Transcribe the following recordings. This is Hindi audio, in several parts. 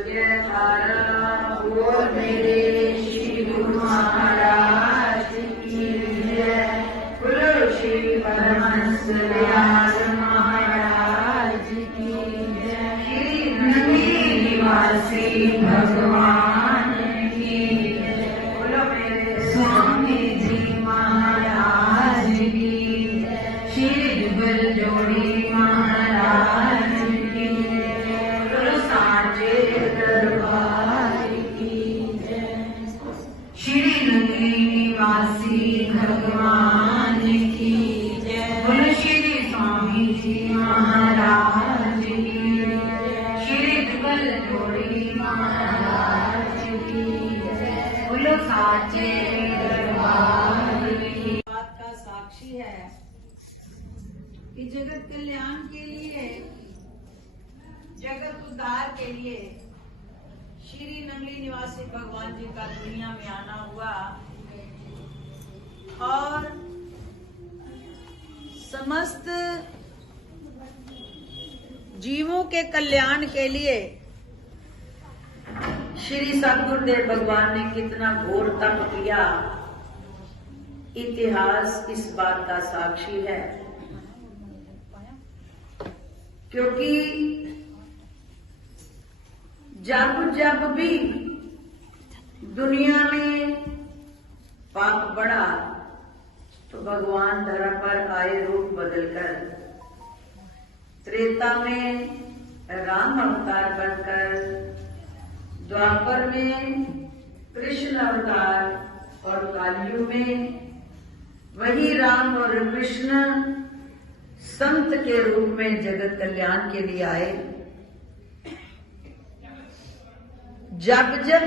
बोल मेरे श्री गुरु महाराज की जय। बोलो श्री परमहंस दयाल महाराज की जय। श्री नंदी निवासी भगवान की जय। बोलो मेरे स्वामी जी महाराज की जय। श्री जुगल जोड़ी महाराज की जय। बोलो साचे दरबार की जय। श्री नंदी निवासी भगवान की जय। बोलो श्री स्वामी जी महाराज की जय। श्री जुगल जोड़ी महाराज की जय। बोलो साचे दरबार की बात का साक्षी है कि जगत कल्याण के लिए, जगत उद्धार के लिए श्री नंगली निवासी भगवान जी का दुनिया में आना हुआ और समस्त जीवों के कल्याण के लिए श्री सद्गुरुदेव भगवान ने कितना घोर तप किया, इतिहास इस बात का साक्षी है। क्योंकि जब जब भी दुनिया में पाप बढ़ा तो भगवान धरा पर आए रूप बदलकर। त्रेता में राम अवतार बनकर, द्वापर में कृष्ण अवतार और कलयुग में वही राम और कृष्ण संत के रूप में जगत कल्याण के लिए आए। जब जब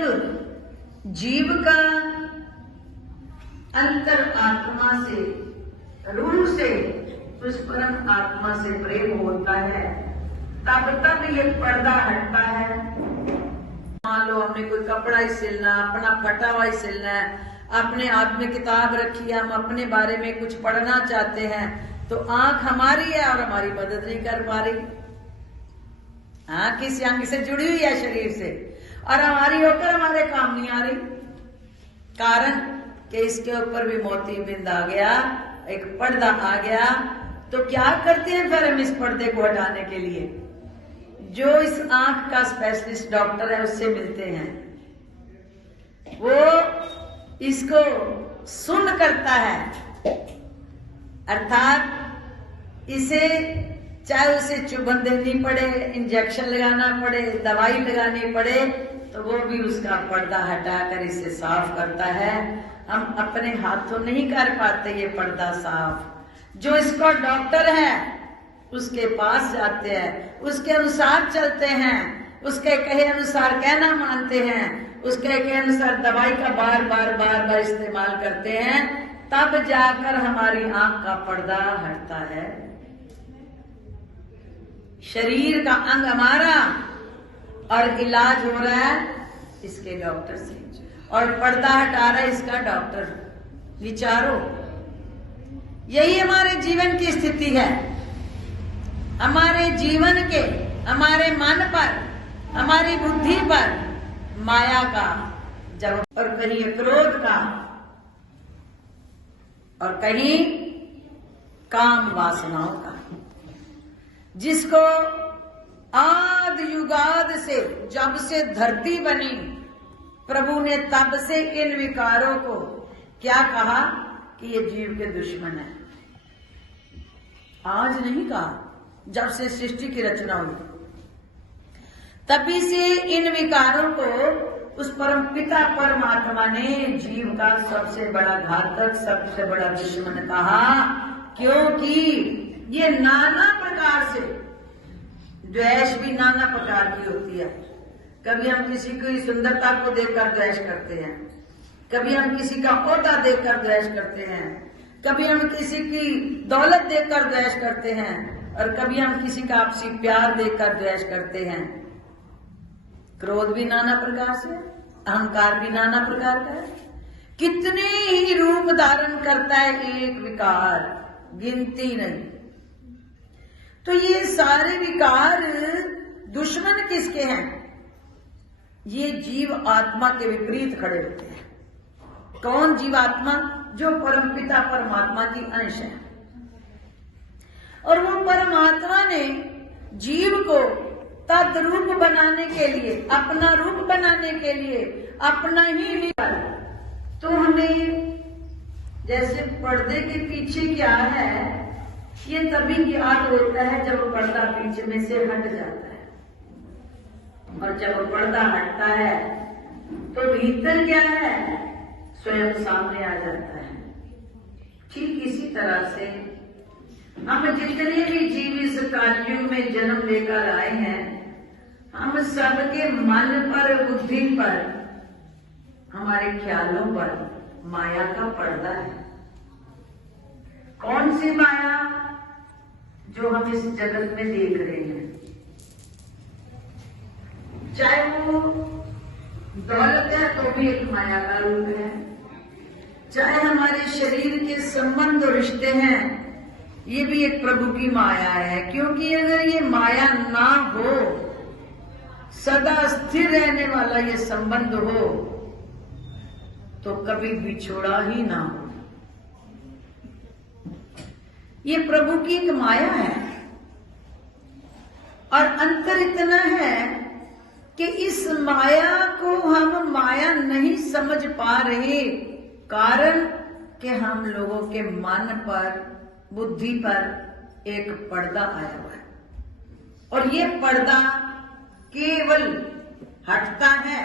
जीव का अंतर आत्मा से, रूह से, उस परम आत्मा से प्रेम होता है, तब तब ये पर्दा हटता है। मान लो हमने कोई कपड़ा ही सिलना, अपना फटा हुआ ही सिलना है, अपने हाथ में किताब रखी है, हम अपने बारे में कुछ पढ़ना चाहते हैं, तो आंख हमारी है और हमारी मदद नहीं कर पा रही। आंख किसी अंग से जुड़ी हुई है शरीर से और हमारी होकर हमारे काम नहीं आ रही। कारण कि इसके ऊपर भी मोती बिंद आ गया, एक पर्दा आ गया। तो क्या करते हैं फिर हम इस पर्दे को हटाने के लिए? जो इस आंख का स्पेशलिस्ट डॉक्टर है उससे मिलते हैं। वो इसको सुन करता है, अर्थात इसे चाहे उसे चुभन देनी पड़े, इंजेक्शन लगाना पड़े, दवाई लगानी पड़े, तो वो भी उसका पर्दा हटाकर इसे साफ करता है। हम अपने हाथों नहीं कर पाते ये पर्दा साफ। जो इसका डॉक्टर है उसके पास जाते हैं, उसके अनुसार चलते हैं, उसके कहे अनुसार कहना मानते हैं, उसके कहे अनुसार दवाई का बार बार इस्तेमाल करते हैं, तब जाकर हमारी आंख का पर्दा हटता है। शरीर का अंग हमारा और इलाज हो रहा है इसके डॉक्टर से, और पर्दा हटा रहा है इसका डॉक्टर। विचारो, यही हमारे जीवन की स्थिति है। हमारे जीवन के, हमारे मन पर, हमारी बुद्धि पर माया का जब, और कहीं क्रोध का, और कहीं काम वासनाओं का, जिसको आद युगाद से, जब से धरती बनी, प्रभु ने तब से इन विकारों को क्या कहा कि ये जीव के दुश्मन है। आज नहीं कहा, जब से सृष्टि की रचना हुई तभी से इन विकारों को उस परम पिता परमात्मा ने जीव का सबसे बड़ा घातक, सबसे बड़ा दुश्मन कहा। क्योंकि ये नाना प्रकार से, द्वेष भी नाना प्रकार की होती है। कभी हम किसी की सुंदरता को देखकर द्वेष करते हैं, कभी हम किसी का ओहदा देखकर द्वेष करते हैं, कभी हम किसी की दौलत देखकर द्वेष करते हैं, और कभी हम किसी का आपसी प्यार देखकर द्वेष करते हैं। क्रोध भी नाना प्रकार से, अहंकार भी नाना प्रकार का है। कितने ही रूप धारण करता है एक विकार, गिनती नहीं। तो ये सारे विकार दुश्मन किसके हैं? ये जीव आत्मा के विपरीत खड़े होते हैं। कौन जीवात्मा? जो परमपिता परमात्मा की अंश है। और वो परमात्मा ने जीव को तद्रूप बनाने के लिए, अपना रूप बनाने के लिए अपना ही लिया। तो हमें जैसे पर्दे के पीछे क्या है, ये तभी ज्ञात होता है जब पर्दा पीछे में से हट जाता है। और जब पर्दा हटता है तो भीतर क्या है, स्वयं सामने आ जाता है। ठीक इसी तरह से हम जितने भी जीव इस कालयुग में जन्म लेकर आए हैं, हम सबके मन पर, बुद्धि पर, हमारे ख्यालों पर माया का पर्दा है। कौन सी माया? जो हम इस जगत में देख रहे हैं, चाहे वो दौलत है तो भी एक माया का रूप है, चाहे हमारे शरीर के संबंध और रिश्ते हैं, ये भी एक प्रभु की माया है। क्योंकि अगर ये माया ना हो, सदा स्थिर रहने वाला ये संबंध हो, तो कभी बिछोड़ा ही ना हो। ये प्रभु की एक माया है। और अंतर इतना है कि इस माया को हम माया नहीं समझ पा रहे, कारण कि हम लोगों के मन पर, बुद्धि पर एक पर्दा आया हुआ है। और ये पर्दा केवल हटता है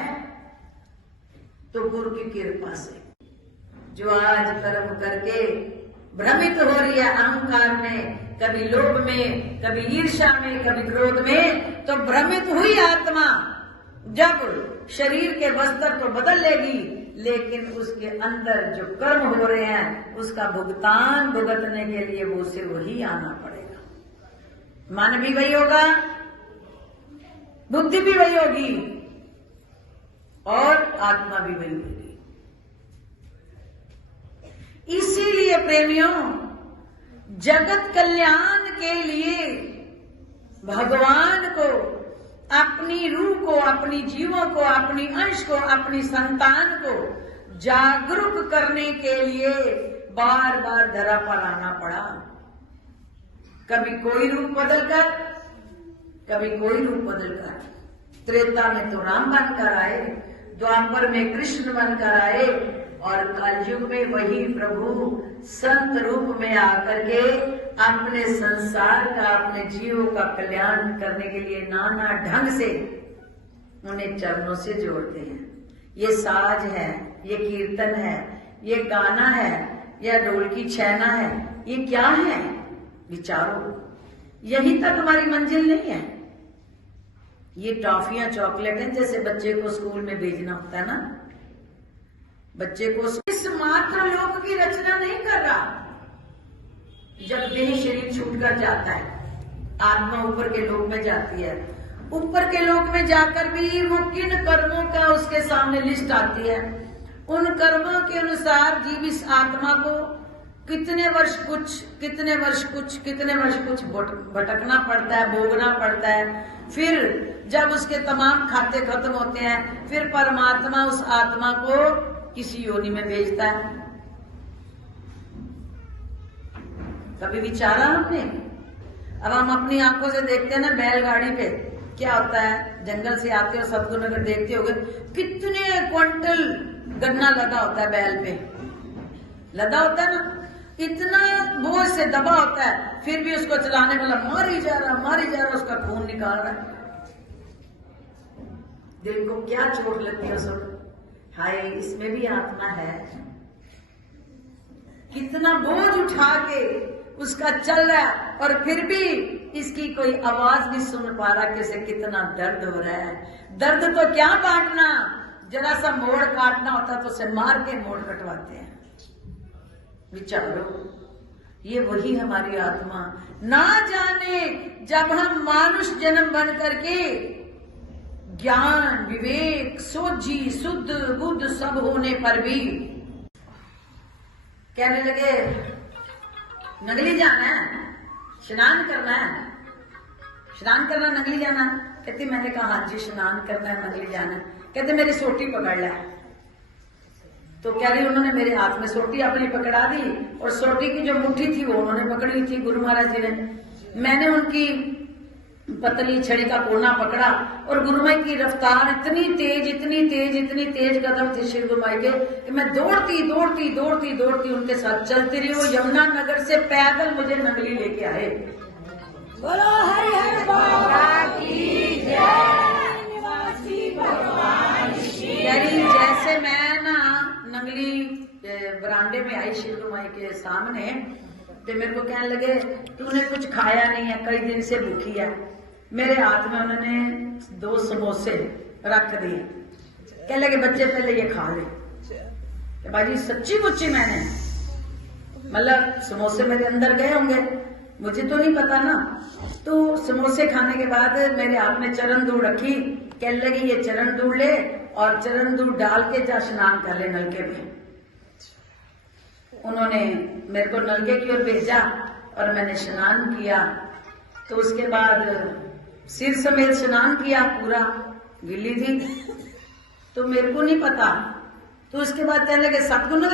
तो गुरु की कृपा से। जो आज कर्म करके भ्रमित हो रही है अहंकार में, कभी लोभ में, कभी ईर्ष्या में, कभी क्रोध में, तो भ्रमित हुई आत्मा जब शरीर के वस्त्र को बदल लेगी, लेकिन उसके अंदर जो कर्म हो रहे हैं उसका भुगतान भुगतने के लिए वो से वही आना पड़ेगा। मन भी वही होगा, बुद्धि भी वही होगी और आत्मा भी वही होगी। इसीलिए प्रेमियों, जगत कल्याण के लिए भगवान को, अपनी रूह को, अपनी जीवों को, अपनी अंश को, अपनी संतान को जागरूक करने के लिए बार बार धरा पर आना पड़ा। कभी कोई रूप बदलकर, कभी कोई रूप बदलकर। त्रेता में तो राम बनकर आए, द्वापर में कृष्ण बनकर आए, और कलयुग में वही प्रभु संत रूप में आकर के अपने संसार का, अपने जीवों का कल्याण करने के लिए नाना ढंग से उन्हें चरणों से जोड़ते हैं। ये साज है, ये कीर्तन है, ये गाना है, या ढोल की छैना है, ये क्या है? विचारो, यही तक हमारी मंजिल नहीं है। ये टॉफियां, चॉकलेट जैसे बच्चे को स्कूल में भेजना होता है ना, बच्चे को इस मात्र लोक की रचना नहीं कर रहा। जब देह शरीर छूटकर जाता है, आत्मा ऊपर के लोक में जाती है, ऊपर के लोक में जाकर भी वो किन कर्मों का उसके सामने लिस्ट आती है। उन कर्मों के अनुसार जीव इस आत्मा को कितने वर्ष कुछ, कितने वर्ष कुछ, कितने वर्ष कुछ भटकना पड़ता है, भोगना पड़ता है। फिर जब उसके तमाम खाते खत्म होते हैं, फिर परमात्मा उस आत्मा को किसी योनि में भेजता है। कभी विचारा हमने? अब हम अपनी आंखों से देखते हैं ना बैलगाड़ी पे क्या होता है, जंगल से आते हो सतगुरु नगर देखते होगे, कितने क्विंटल गन्ना लदा होता है बैल पे, लदा होता है ना, इतना बोझ से दबा होता है, फिर भी उसको चलाने वाला मारी जा रहा, उसका खून निकाल रहा है। दिल को क्या चोट लगती है सुन, हाय इसमें भी आत्मा है। कितना बोझ उठा के उसका चल रहा है और फिर भी इसकी कोई आवाज नहीं सुन पा रहा कि इसे कितना दर्द हो रहा है। दर्द तो क्या बांटना, जरा सा मोड़ काटना होता तो उसे मार के मोड़ कटवाते हैं। विचारो, ये वही हमारी आत्मा। ना जाने जब हम मानुष जन्म बन करके ज्ञान, विवेक, सोझी, शुद्ध बुद्ध सब होने पर भी कहने लगे नगली जाना है, स्नान करना है, स्नान करना नगली जाना। कहती मैंने कहा हाँ जी स्नान करना है, नगली जाना है। कहते मेरी सोटी पकड़ ला। तो कह रही उन्होंने मेरे हाथ में सोटी अपनी पकड़ा दी और सोटी की जो मुट्ठी थी वो उन्होंने पकड़ी थी गुरु महाराज जी ने। मैंने उनकी पतली छड़ी का कोना पकड़ा और गुरुमाई की रफ्तार इतनी तेज इतनी तेज इतनी तेज कदम थे श्री गुरुमाई के कि मैं दौड़ती दौड़ती दौड़ती दौड़ती उनके साथ चलती रही। वो यमुना नगर से पैदल मुझे नगली लेके आए। बोलो हरि हर बाबा की जय, निवासी भगवान कह रही जैसे मैं ना नगली बरामदे में आई श्री गुरुमाई के सामने तो मेरे को कहने लगे तूने कुछ खाया नहीं है, कई दिन से भूखी है। मेरे हाथ में उन्होंने 2 समोसे रख दिए। कहने लगे बच्चे पहले ये खा ले। कि बाजी सच्ची मुच्ची मैंने मतलब समोसे मेरे अंदर गए होंगे, मुझे तो नहीं पता ना। तो समोसे खाने के बाद मेरे हाथ में चरण दूध रखी। कहने लगी ये चरण दूध ले और चरण दूध डाल के जा स्नान कर ले नलके में। उन्होंने मेरे को नलके की ओर भेजा और मैंने स्नान किया। तो उसके बाद सिर समेत स्नान किया, पूरा गिल्ली थी तो मेरे को नहीं पता। तो उसके बाद कहने लगे सतगुरु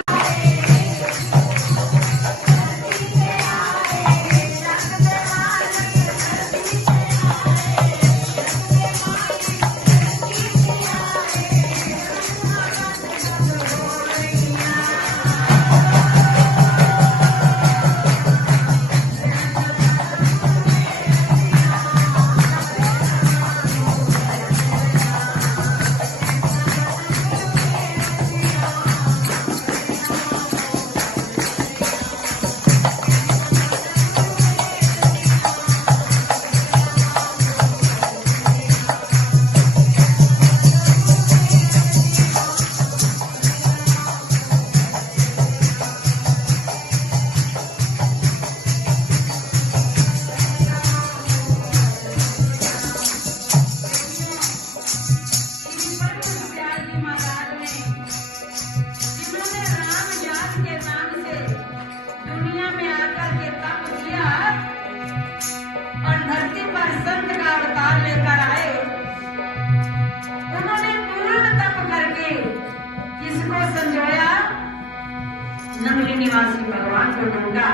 नगली निवासी भगवान को ढूंढा।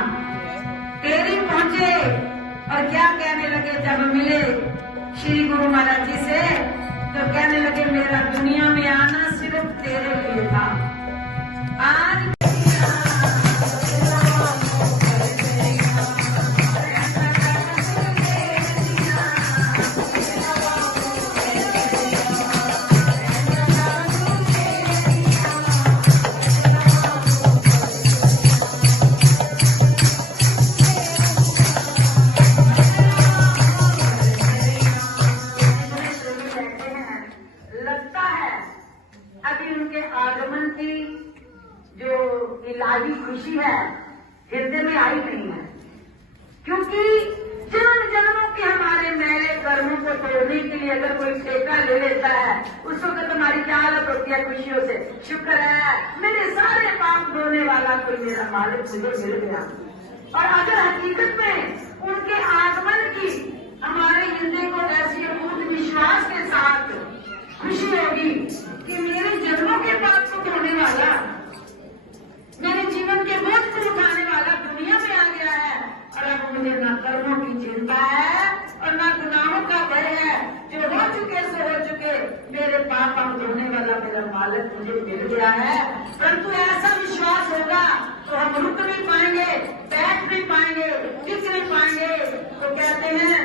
तेरी पहुंचे और क्या कहने लगे जब मिले श्री गुरु महाराज जी से तो कहने लगे मेरा दुनिया में आना सिर्फ तेरे लिए था। आज आगमन की जो इलाही खुशी है हृदय में आई नहीं है, क्योंकि जन्म जन्मों के हमारे मेरे कर्मों को तोड़ने के लिए अगर कोई ठेका ले लेता है उस वक्त हमारी क्या हालत होती है खुशियों से। शुक्र है मेरे सारे पाप धोने वाला कोई मेरा मालिक मुझे मिल गया। और अगर हकीकत में उनके आगमन की हमारे हृदय को ऐसी अपूर्ण विश्वास के साथ खुशी होगी कि मेरे जन्मों के पाप को धोने वाला, मेरे जीवन के बोझ को उठाने वाला दुनिया में आ गया है। और अब मुझे न कर्मों की चिंता है और न गुनाहों का भय है। जो हो चुके सो हो चुके, मेरे पाप अब धोने वाला मेरा मालिक मुझे मिल गया है। परंतु ऐसा विश्वास होगा तो हम रुक भी पाएंगे, बैठ भी पाएंगे, टिक भी पाएंगे। तो कहते हैं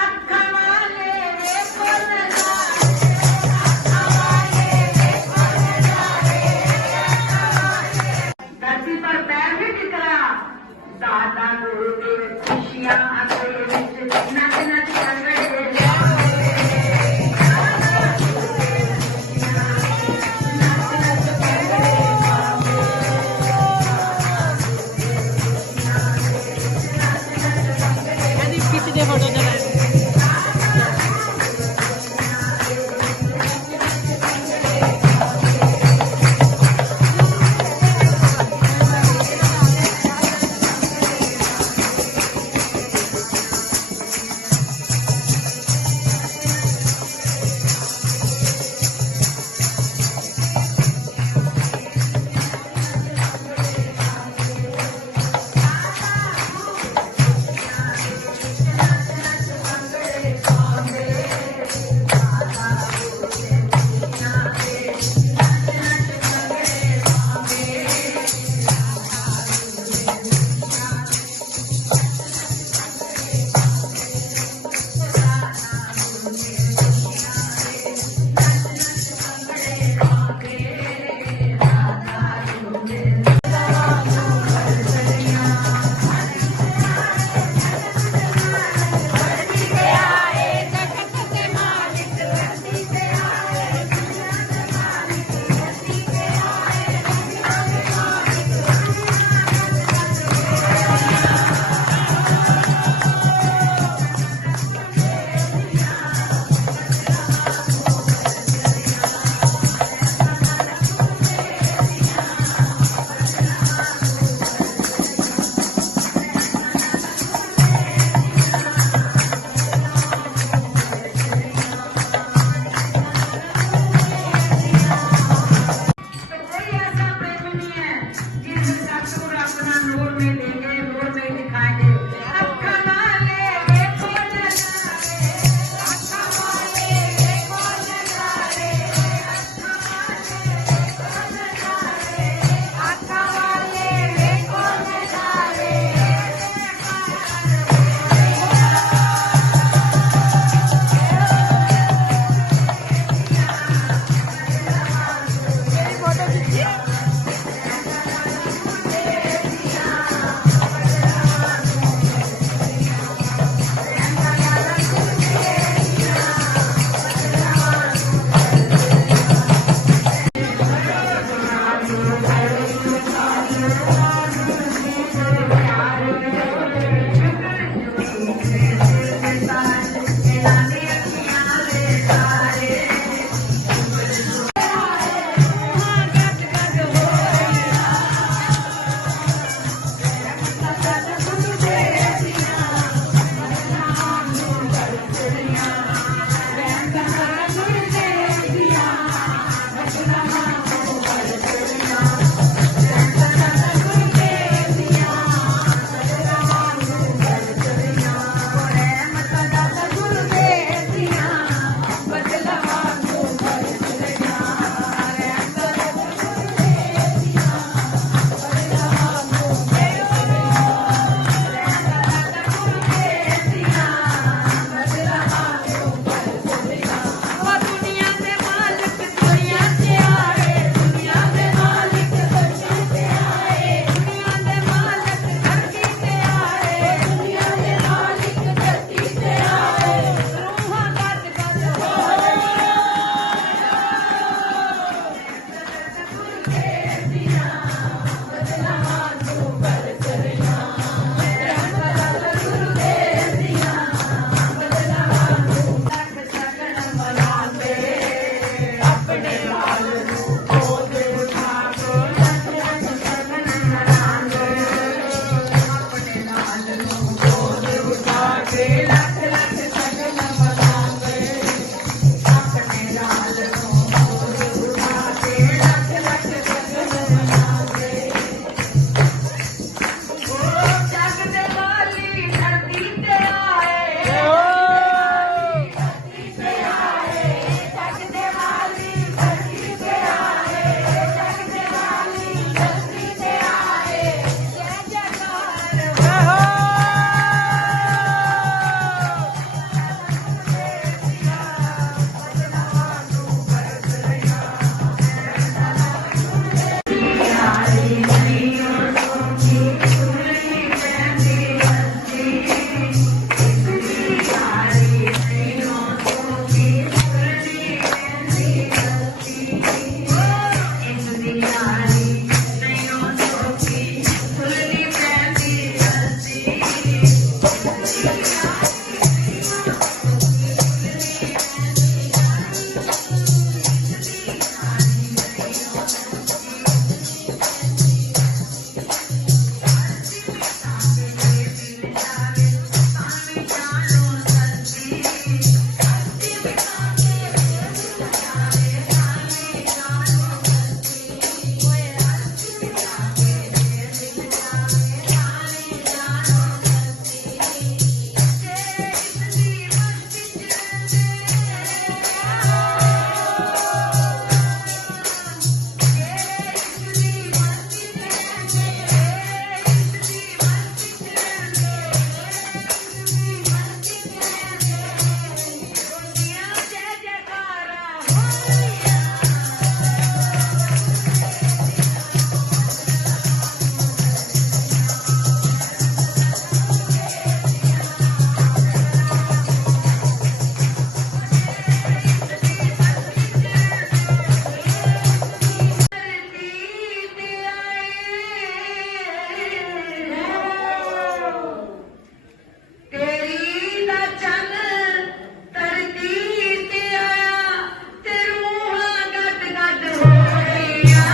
अक्खा वाले धरती पर पैर भी टिकरा दादा गुरुदेव खुशियां नाचे नाचे कर रहे फोटो अपने लाल को दे उठा के लख लख सगन मनांगे अपने लाल को दे उठा के लख लख सगन मनांगे अपने लाल को दे उठा के लख लख सगन मनांगे ओ जग दे वाली धरती ते आए धरती पे आए जग दे वाली धरती पे आए जग दे वाली धरती पे आए जय जयकार तेरी दा चन धरती ते आया ते रूहां गड गड हो गईयां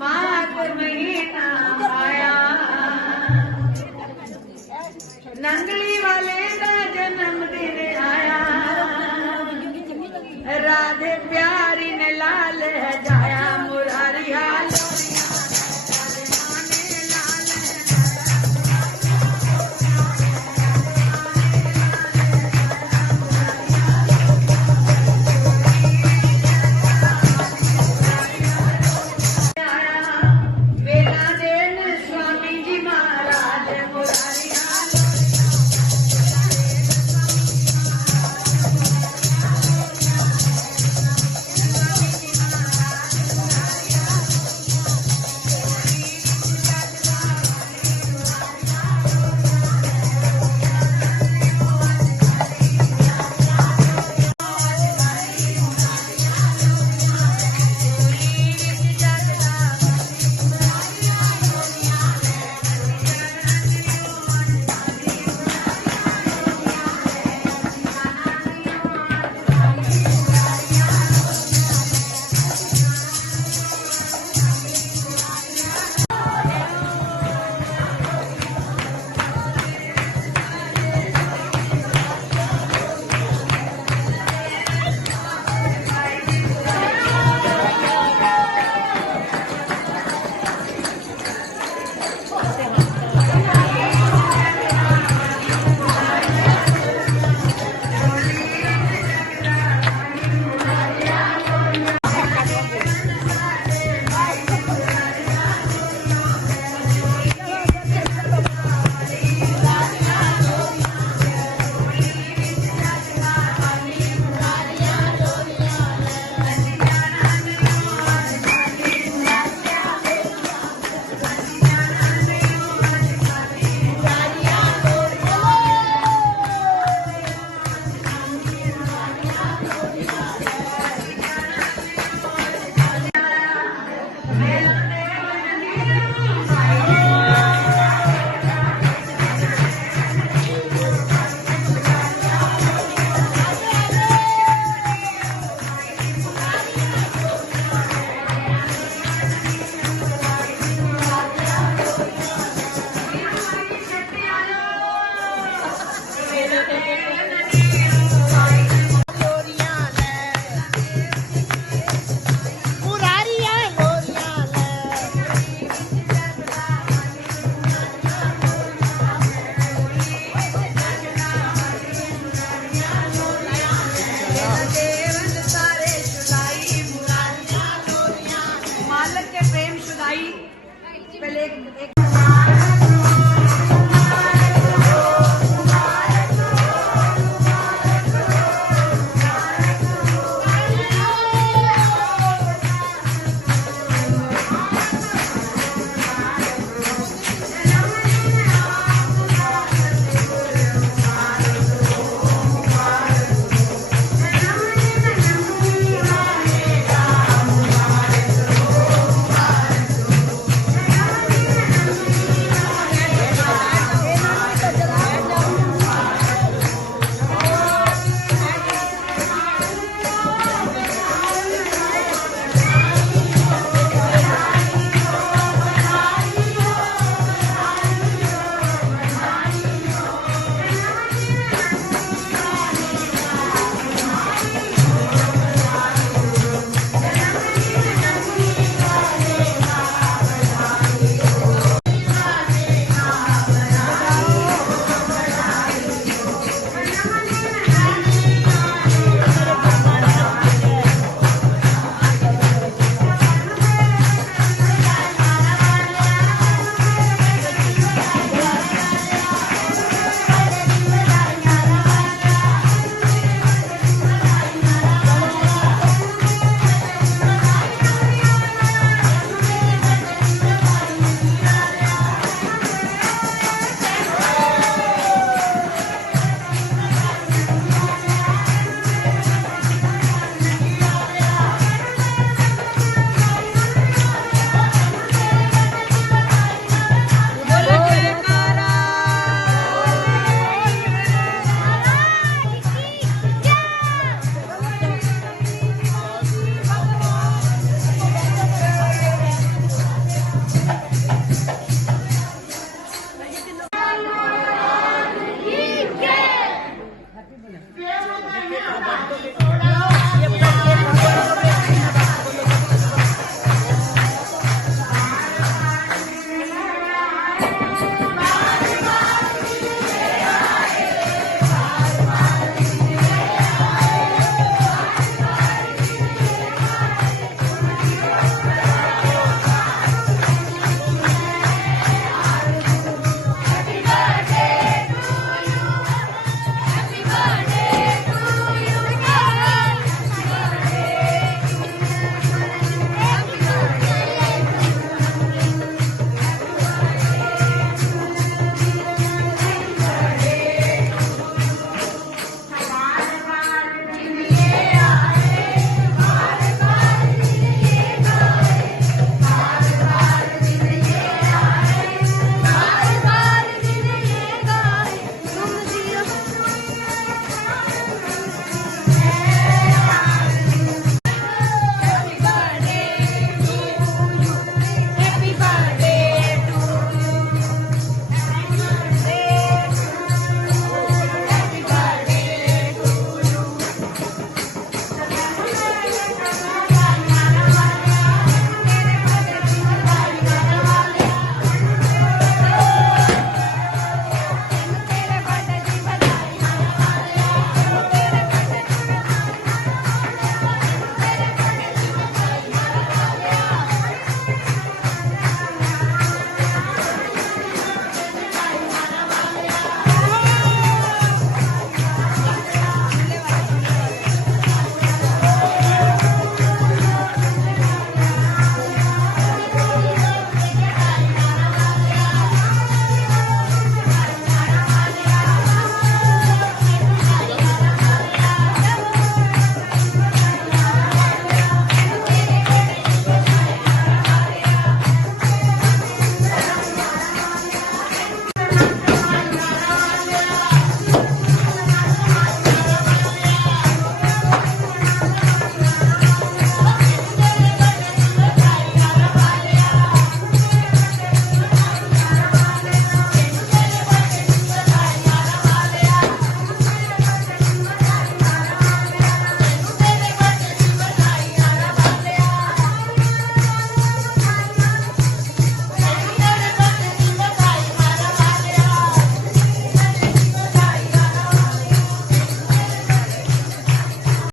माघ महीना आया नंगली वाले का जन्मदिन आया राधे प्यारी ने लाल है जाया मुरारी हाल वेला देन स्वामी जी महाराज मुरारी हाल रे